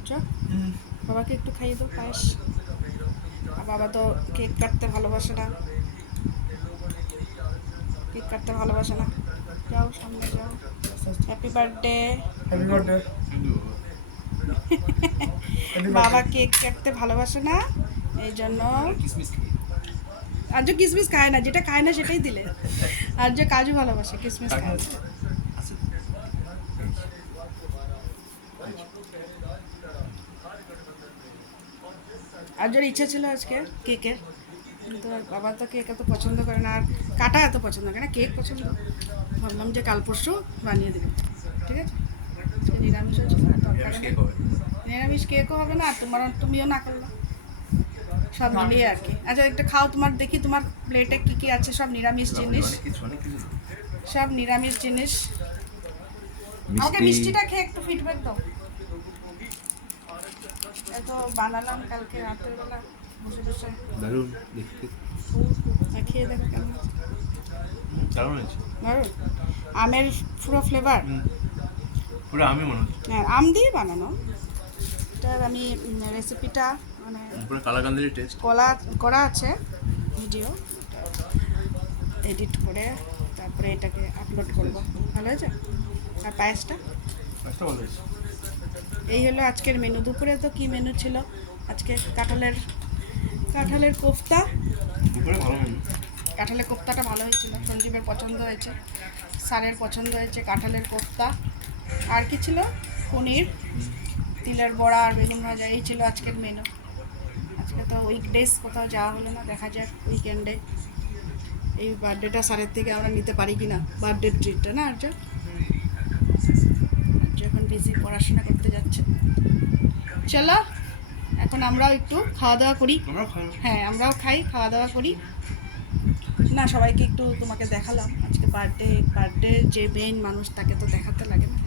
আচ্ছা, বাবাকে একটু খাইয়ে দাও পায়েস। আর বাবা তো কেক কাটতে ভালোবাসে না, কেক কাটতে ভালোবাসে না। যাও সামনে যাও। Happy birthday. Happy birthday. বাবা কেক কাটতে ভালোবাসে না, এই জন্য আর্য কিসমিস খায় না, যেটা খায় না সেটাই দিলে। আর্য কাজু ভালোবাসে, কিসমিস খায় না। আর্যর ইচ্ছা ছিল আজকে কেকের, কিন্তু আর বাবা তো কেক এত পছন্দ করে না, আর কাটা এত পছন্দ করে না, কেক পছন্দ। ভাবলাম যে কাল পরশু বানিয়ে দেবে, ঠিক আছে। আজকে নিরামিষও ছিল, দরকার নেই। নিরামিষ কেকও হবে না, আর তুমিও না করলো, সব মিলিয়ে আর কি। আচ্ছা একটা খাও, তোমার দেখি তোমার প্লেটে কি কি আছে, সব নিরামিষ জিনিস, সব নিরামিষ জিনিস। আমাকে মিষ্টিটা খেয়ে একটু ফিডব্যাক দাও। এত বানালাম কালকে রাতের বেলা বসে বসে, দারুণ দেখতে। খেয়ে দেখো কেমন আছে। দারুণ আছে, দারুণ, আমের পুরো ফ্লেভার। পুরো আমি মনে হচ্ছে হ্যাঁ, আম দিয়ে বানানো। এটার আমি রেসিপিটা মানে পুরো কালাকান্দের টেস্ট। করা আছে ভিডিও, এডিট করে তারপরে এটাকে আপলোড করব। ভালো হয়েছে। আর পায়েসটা আচ্ছা, ভালো হয়েছে। এই হলো আজকের মেনু। দুপুরে তো কি মেনু ছিল আজকে? কাঁঠালের কোফতা। দুপুরে ভালো মেনু। কাঁঠালের কোফতাটা ভালো হয়েছিল, সঞ্জীবের পছন্দ হয়েছে, স্যারের পছন্দ হয়েছে কাঁঠালের কোফতা। আর কি ছিল? পনির, তিলের বড়া আর বেগুন ভাজা। এই ছিল আজকের মেনু। আজকে তো উইকডেজ, কোথাও যাওয়া হলো না, দেখা যাক উইকেন্ডে এই বার্থডেটা স্যারের থেকে আমরা নিতে পারি কি না, বার্থডে ট্রিটটা না। আর্য এখন বিজি পড়াশোনা করতে যাচ্ছে। চলো এখন আমরাও একটু খাওয়া দাওয়া করি। হ্যাঁ, আমরাও খাই, খাওয়া দাওয়া করি। না, সবাইকে একটু তোমাকে দেখালাম আজকে বার্থডে যে মেইন মানুষ তাকে তো দেখাতে লাগে না।